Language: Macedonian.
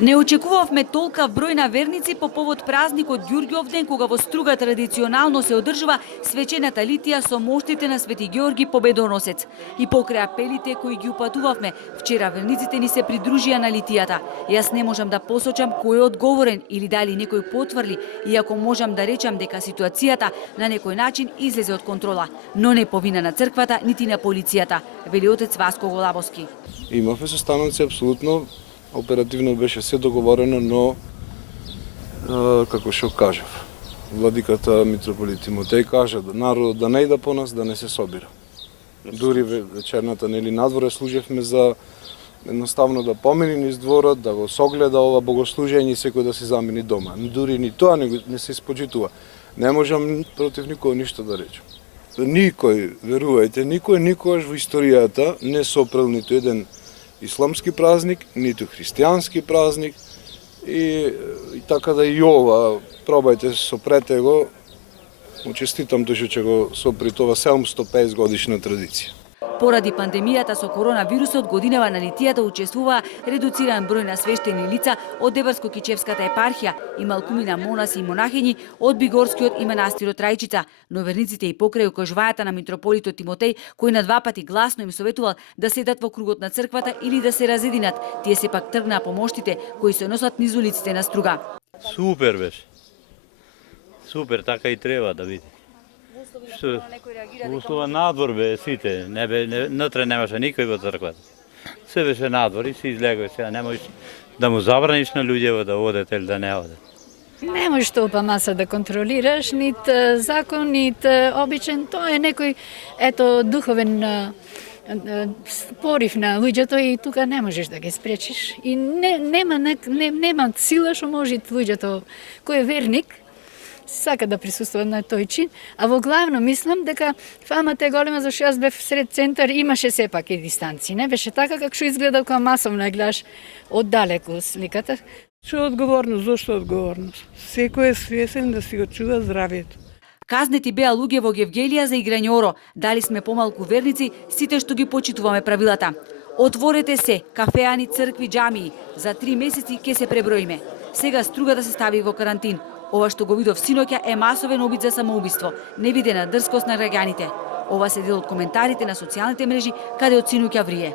Не очекувавме толкав број на верници по повод празникот Ѓурѓовден, кога во Струга традиционално се одржува свечената литија со моштите на Свети Ѓорги Победоносец. И покрај апелите кои ги упатувавме, вчера верниците ни се придружија на литијата. Јас не можам да посочам кој е одговорен или дали некој потврди, иако можам да речам дека ситуацијата на некој начин излезе од контрола, но не по вина на црквата нити на полицијата, вели отец Васко Голабовски. Имавме состаноци апсолутно. Оперативно беше се договорено, но како што кажав, владиката митрополит Тимотеј кажа да народот да не иде по нас, да не се собира. Дури вечерната надворе служевме за едноставно да помини низ дворот, да го согледа ова богослужење и секој да се замени дома. Дури ни тоа не се испочитува. Не можам против никој ништо да речем. Никој, верувајте, никој никогаш во историјата не сопрел ниту еден исламски празник, ниту христијански празник и така да и ова пробајте сопрете го. Честитам тој што го сопри тоа 750 годишна традиција. Поради пандемијата со коронавирусот, годинава на литијата учествуваа редуциран број на свештени лица од Дебарско-Кичевската епархија и малкумина монаси и монахињи од Бигорскиот и манастирот Трајчица, но верниците и покрај укажувањата на митрополитот Тимотеј, кој на 2 пати гласно им советувал да седат во кругот на црквата или да се разединат, тие сепак тргнаа помоштите кои се носат низ улиците на Струга. Супер беше. Супер, така и треба да биде. Услова надвор бе сите, внатре немаше никој во црквата. Се беше надвор и се излегува, сега не можеш да му забраниш на луѓето да одат или да не одат. Не можеш толпа маса да контролираш, нит закон, нит обичен, тоа е некој духовен порив на луѓето и тука не можеш да ги спречиш. И нема сила што може луѓето кој е верник сака да присуствува на тој чин, а во главно мислам дека фамата е голема зашто јас бев сред центар, имаше сепак и дистанци, не беше така како што изгледа кога масовно гледаш оддалеку сликата. Што одговорност, зошто одговорност? Секој е свесен да си го чува здравието. Казнети беа луѓе во Гевгелија за играње оро. Дали сме помалку верници, сите што ги почитуваме правилата. Отворете се, кафеани, цркви, џамии. За 3 месеци ќе се преброиме. Сега Струга да се стави во карантин. Ова што го видов синоќа е масовен обид за самоубиство, невидена дрскост на граѓаните. Ова се дел од коментарите на социјалните мрежи каде од синоќа врие.